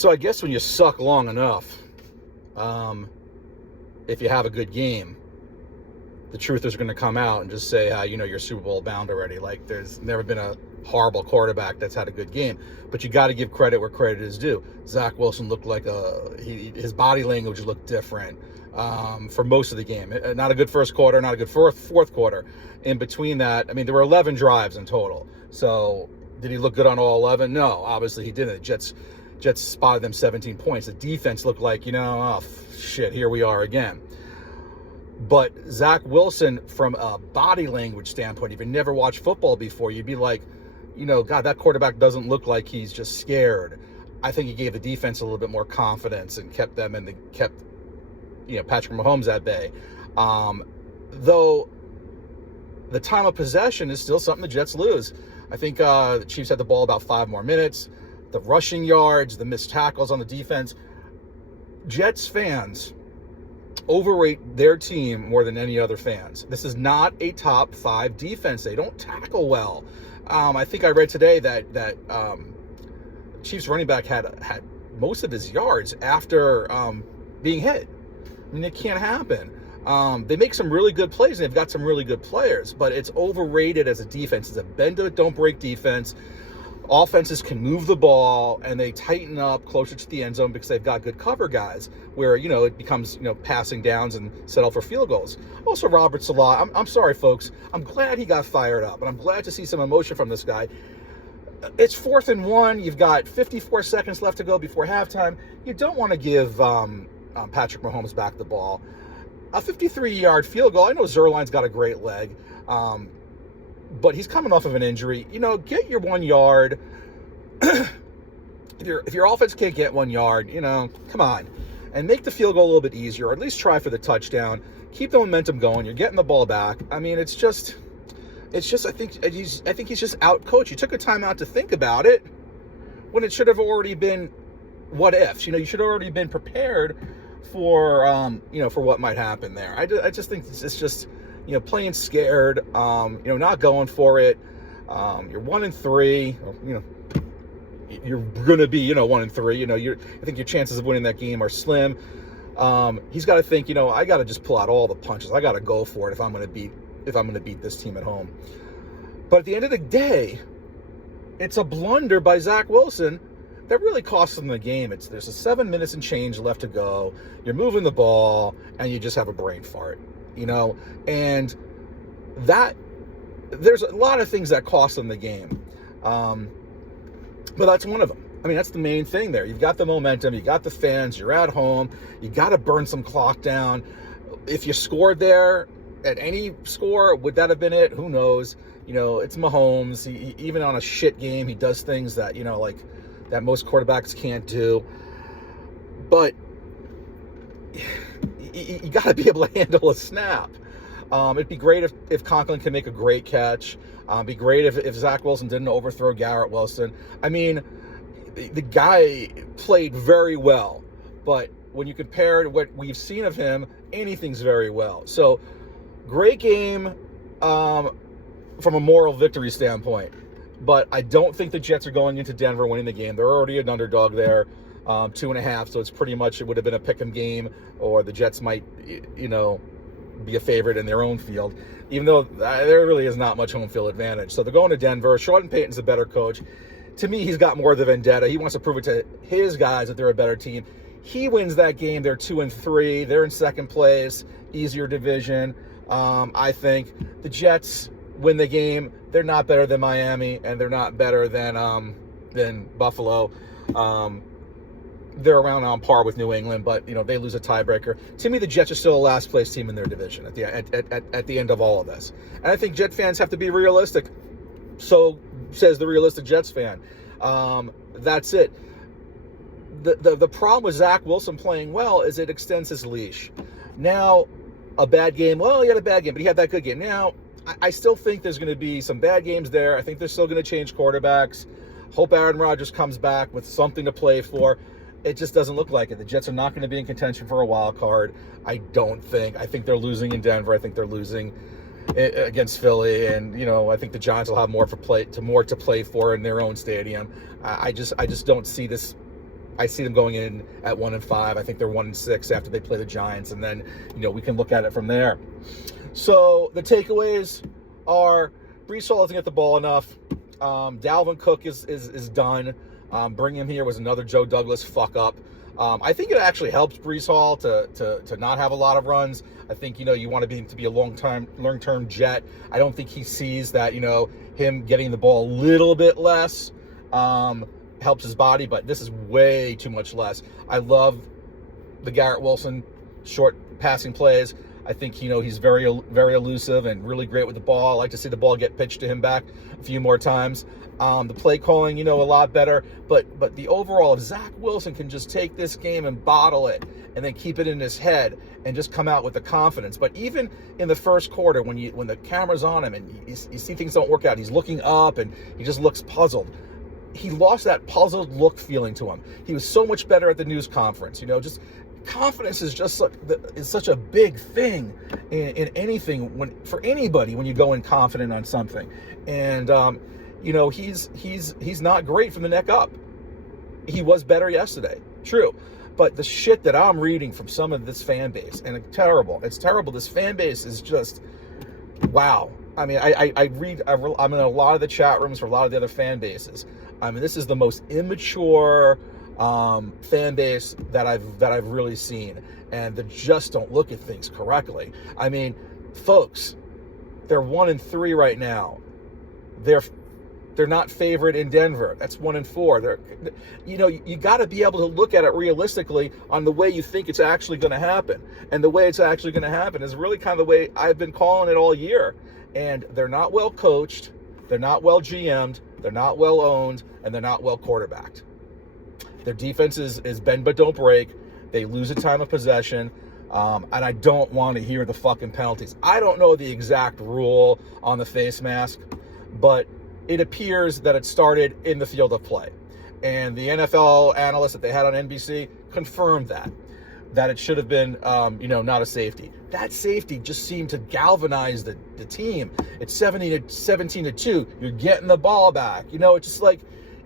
So I guess when you suck long enough, if you have a good game, the truthers are going to come out and just say, you're Super Bowl bound already. Like, there's never been a horrible quarterback that's had a good game. But you got to give credit where credit is due. Zach Wilson looked like his body language looked different for most of the game. Not a good first quarter, not a good fourth quarter. In between that, I mean, there were 11 drives in total. So did he look good on all 11? No, obviously he didn't. The Jets spotted them 17 points. The defense looked like, shit, here we are again. But Zach Wilson, from a body language standpoint, if you never watched football before, you'd be like, God, that quarterback doesn't look like he's just scared. I think he gave the defense a little bit more confidence and kept Patrick Mahomes at bay. Though the time of possession is still something the Jets lose. I think the Chiefs had the ball about 5 more minutes. The rushing yards, the missed tackles on the defense. Jets fans overrate their team more than any other fans. This is not a top 5 defense. They don't tackle well. I think I read today that Chiefs running back had most of his yards after being hit. I mean, it can't happen. They make some really good plays, and they've got some really good players, but it's overrated as a defense. It's a bend-it-don't-break defense. Offenses can move the ball, and they tighten up closer to the end zone because they've got good cover guys where, it becomes, passing downs and settle for field goals. Also, Robert Salah, I'm sorry, folks. I'm glad he got fired up, and I'm glad to see some emotion from this guy. It's 4th and 1. You've got 54 seconds left to go before halftime. You don't want to give Patrick Mahomes back the ball. A 53-yard field goal. I know Zerline's got a great leg. But he's coming off of an injury. Get your 1 yard. if your offense can't get 1 yard, come on. And make the field goal a little bit easier, or at least try for the touchdown. Keep the momentum going. You're getting the ball back. I mean, it's just I think he's just out coached. You took a time out to think about it when it should have already been what ifs. You should have already been prepared for for what might happen there. I just think it's just playing scared, not going for it. You're 1-3. You're going to be, 1-3. I think your chances of winning that game are slim. He's got to think, I got to just pull out all the punches. I got to go for it if I'm going to beat this team at home. But at the end of the day, it's a blunder by Zach Wilson that really costs them the game. There's 7 minutes and change left to go. You're moving the ball, and you just have a brain fart. And that there's a lot of things that cost them the game. But that's one of them. I mean, that's the main thing there. You've got the momentum, you got the fans, you're at home, you got to burn some clock down. If you scored there at any score, would that have been it? Who knows? It's Mahomes. He, even on a shit game, he does things that, that most quarterbacks can't do. But you got to be able to handle a snap. It'd be great if Conklin can make a great catch. It'd be great if Zach Wilson didn't overthrow Garrett Wilson. I mean, the guy played very well, but when you compare to what we've seen of him, anything's very well. So, great game from a moral victory standpoint. But I don't think the Jets are going into Denver winning the game. They're already an underdog there. 2.5, so it's pretty much, it would have been a pick'em game, or the Jets might, be a favorite in their own field, even though there really is not much home field advantage. So they're going to Denver. Sean Payton's a better coach. To me, he's got more of the vendetta. He wants to prove it to his guys that they're a better team. He wins that game. They're 2-3. They're in second place, easier division. I think the Jets win the game. They're not better than Miami, and they're not better than Buffalo. They're around on par with New England, but they lose a tiebreaker. To me, the Jets are still a last place team in their division at the end of all of this. And I think Jet fans have to be realistic. So says the realistic Jets fan. That's it. The problem with Zach Wilson playing well is it extends his leash. Now, a bad game. Well, he had a bad game, but he had that good game. Now, I still think there's going to be some bad games there. I think they're still going to change quarterbacks. Hope Aaron Rodgers comes back with something to play for. It just doesn't look like it. The Jets are not going to be in contention for a wild card. I don't think. I think they're losing in Denver. I think they're losing against Philly, and I think the Giants will have more to play for in their own stadium. I just don't see this. I see them going in at 1-5. I think they're 1-6 after they play the Giants, and then we can look at it from there. So the takeaways are Breece Hall doesn't get the ball enough. Dalvin Cook is done. Bringing him here was another Joe Douglas fuck up. I think it actually helps Breece Hall to not have a lot of runs. I think you want to be a long-term Jet. I don't think he sees that him getting the ball a little bit less helps his body, but this is way too much less. I love the Garrett Wilson short passing plays. I think he's very elusive and really great with the ball. I like to see the ball get pitched to him back a few more times. The play calling, a lot better. But the overall, if Zach Wilson can just take this game and bottle it and then keep it in his head and just come out with the confidence. But even in the first quarter, when the camera's on him and you see things don't work out, he's looking up and he just looks puzzled. He lost that puzzled look feeling to him. He was so much better at the news conference. Just confidence is just such a big thing in anything for anybody when you go in confident on something. And he's not great from the neck up. He was better yesterday, true. But the shit that I'm reading from some of this fan base, and it's terrible. This fan base is just, wow. I mean, I'm in a lot of the chat rooms for a lot of the other fan bases. I mean, this is the most immature fan base that I've really seen, and they just don't look at things correctly. I mean, folks, they're 1-3 right now. They're not favored in Denver. That's 1-4. You got to be able to look at it realistically on the way you think it's actually going to happen, and the way it's actually going to happen is really kind of the way I've been calling it all year. And they're not well coached, they're not well GM'd, they're not well owned, and they're not well quarterbacked. Their defense is bend but don't break. They lose a time of possession, and I don't want to hear the fucking penalties. I don't know the exact rule on the face mask, but it appears that it started in the field of play. And the NFL analyst that they had on NBC confirmed that it should have been, not a safety. That safety just seemed to galvanize the team. It's 17-2. You're getting the ball back. It's just like,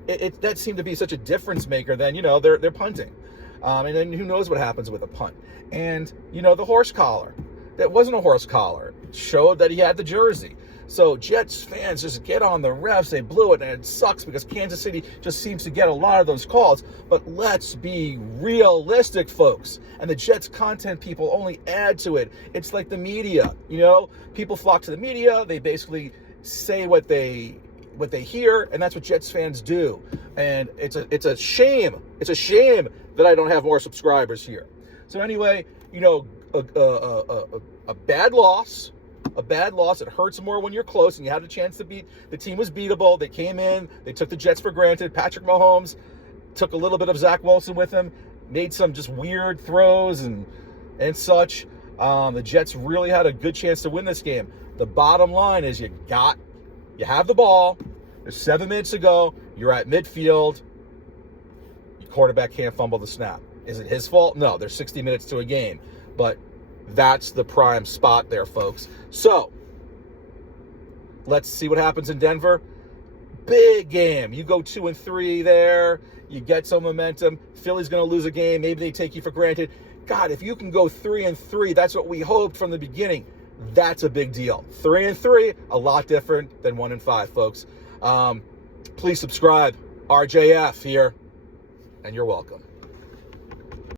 that seemed to be such a difference maker. Then they're punting, and then who knows what happens with a punt. And the horse collar, that wasn't a horse collar. It showed that he had the jersey. So Jets fans just get on the refs. They blew it, and it sucks because Kansas City just seems to get a lot of those calls. But let's be realistic, folks. And the Jets content people only add to it. It's like the media, People flock to the media. They basically say what they hear, and that's what Jets fans do. And it's a shame. It's a shame that I don't have more subscribers here. So anyway, a bad loss. A bad loss. It hurts more when you're close and you had a chance to beat. The team was beatable. They came in. They took the Jets for granted. Patrick Mahomes took a little bit of Zach Wilson with him, made some just weird throws and such. The Jets really had a good chance to win this game. The bottom line is you have the ball. There's 7 minutes to go. You're at midfield. Your quarterback can't fumble the snap. Is it his fault? No, there's 60 minutes to a game. But that's the prime spot there, folks. So, let's see what happens in Denver. Big game. You go 2-3 there. You get some momentum. Philly's going to lose a game. Maybe they take you for granted. God, if you can go 3-3, that's what we hoped from the beginning. That's a big deal. 3-3, a lot different than 1-5, folks. Please subscribe. RJF here, and you're welcome.